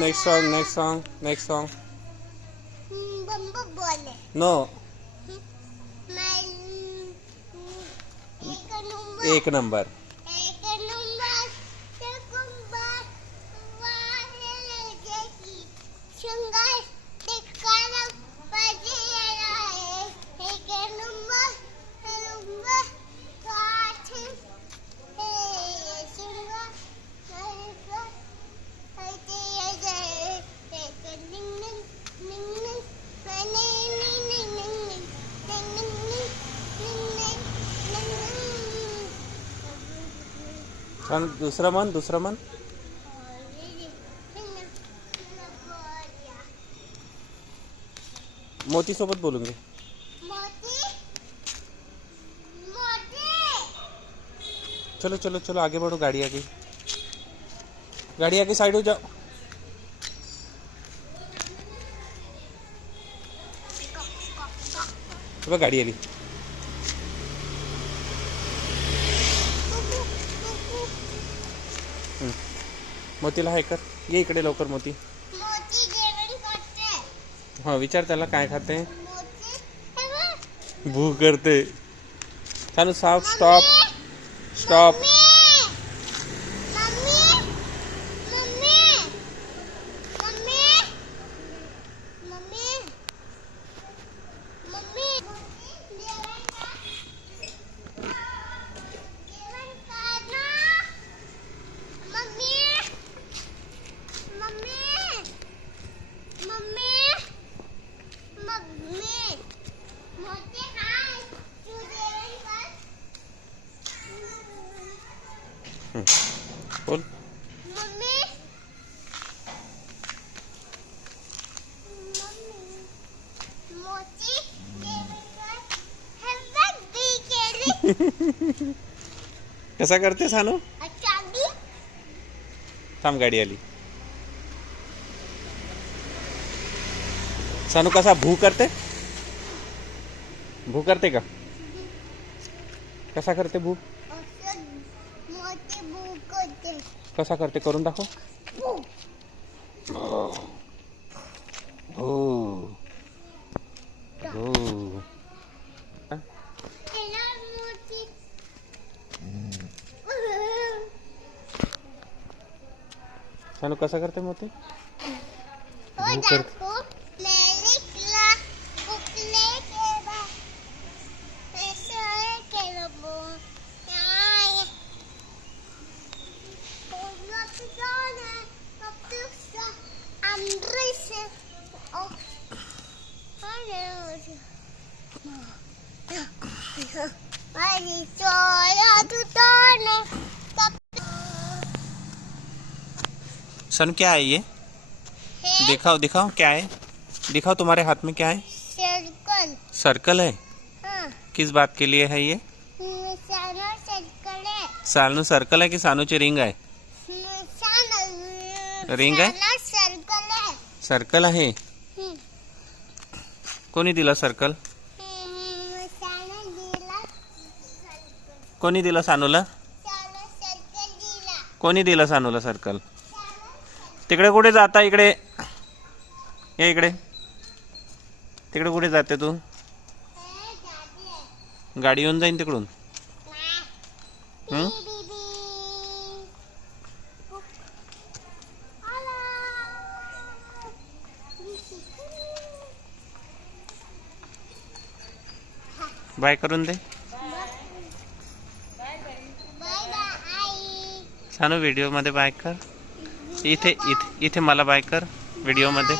Next song next song next song. Bamboo बोले no. एक number एक नंबर. ते कुंभार वाहिलेची शृंगार टिकाला पाहिजे आहे. एक नंबर काठी हे शृंगार दुसरा मन मोती सोबत बोलूंगे. चलो चलो चलो आगे बढ़ो. गाड़ी आगे साइड हो जाओ. गाड़ी आली. मोतीला हाय कर. ये इकडे लवकर मोती. हाँ विचार त्याला काय खाते. भूक करते. चालू साफ. स्टॉप. बोल. कसा करते सानू. थांब गाडी आली. सानू कसा भू करते का. कसा करते भू. कसा करते करून दाखव. सानू कसा करते मोती. भू करते. सन क्या है ये. दिखाओ क्या है. दिखाओ तुम्हारे हाथ में क्या है. सर्कल है. किस बात के लिए है ये. सानू सर्कल है कि सानूची रिंग आहे. रिंग आहे. सर्कल आहे. कोणी दिला सर्कल. कोणी दिला सानूला. कोणी दिला सानूला सर्कल. तिकडे कुठे जाता. इकडे ये. इकडे तिकडे कुठे जाते तू. गाडी येऊन जाईन तिकडून. बाय करून दे. सानू व्हिडिओ मध्ये बाय कर. इथे मला बाय कर व्हिडिओ मध्ये.